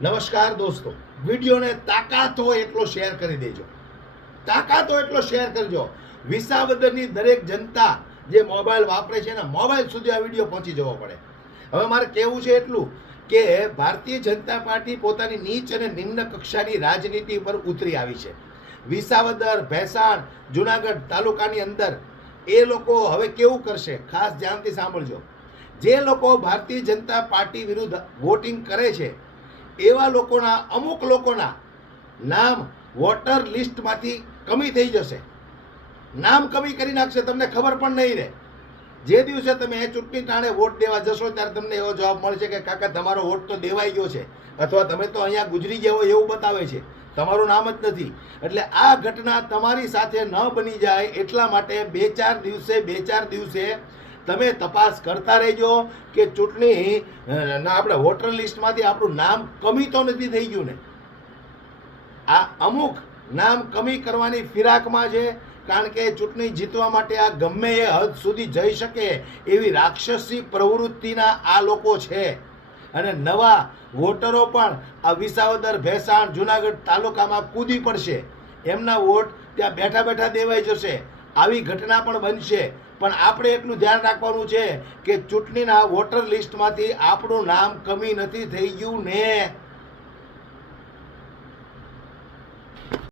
નમસ્કાર દોસ્તો, વિડીયોને તાકાત હોય એટલો શેર કરી દેજો. તાકાત હોય એટલો શેર કરજો. વિસાવદરની દરેક જનતા જે મોબાઈલ વાપરે છે ને મોબાઈલ સુધી આ વિડીયો પહોંચી જવો પડે. હવે મારે કહેવું છે એટલું કે ભારતીય જનતા પાર્ટી પોતાની નીચ અને નિમ્ન કક્ષાની રાજનીતિ પર ઉતરી આવી છે. વિસાવદર, ભેસાણ, જુનાગઢ તાલુકાની અંદર એ લોકો હવે કેવું કરશે, ખાસ ધ્યાનથી સાંભળજો. જે લોકો ભારતીય જનતા પાર્ટી વિરુદ્ધ વોટિંગ કરે છે એવા લોકોના, અમુક લોકોના નામ વોટર લિસ્ટમાંથી કમી થઈ જશે. નામ કમી કરી નાખશે, તમને ખબર પણ નહીં રહે. જે દિવસે તમે એ ચૂંટણી ટાણે વોટ દેવા જશો ત્યારે તમને એવો જવાબ મળશે કે કાકા તમારો વોટ તો દેવાઈ ગયો છે, અથવા તમે તો અહીંયા ગુજરી ગયા હોય એવું બતાવે છે, તમારું નામ જ નથી. એટલે આ ઘટના તમારી સાથે ન બની જાય એટલા માટે બે ચાર દિવસે તમે તપાસ કરતા રહેજો કે ચૂંટણી આપણે વોટર લિસ્ટમાંથી આપણું નામ કમી તો નથી થઈ ગયું ને. આ અમુક નામ કમી કરવાની ફિરાકમાં છે, કારણ કે ચૂંટણી જીતવા માટે આ ગમે એ હદ સુધી જઈ શકે એવી રાક્ષસી પ્રવૃત્તિના આ લોકો છે. અને નવા વોટરો પણ આ વિસાવદર, ભેસાણ, જુનાગઢ તાલુકામાં કૂદી પડશે. એમના વોટ ત્યાં બેઠા બેઠા દેવાઈ જશે. આવી ઘટના પણ બનશે. પણ આપણે એટલું ધ્યાન રાખવાનું છે કે ચૂંટણીના વોટર લિસ્ટમાંથી આપણું નામ કમી નથી થઈ ગયું ને.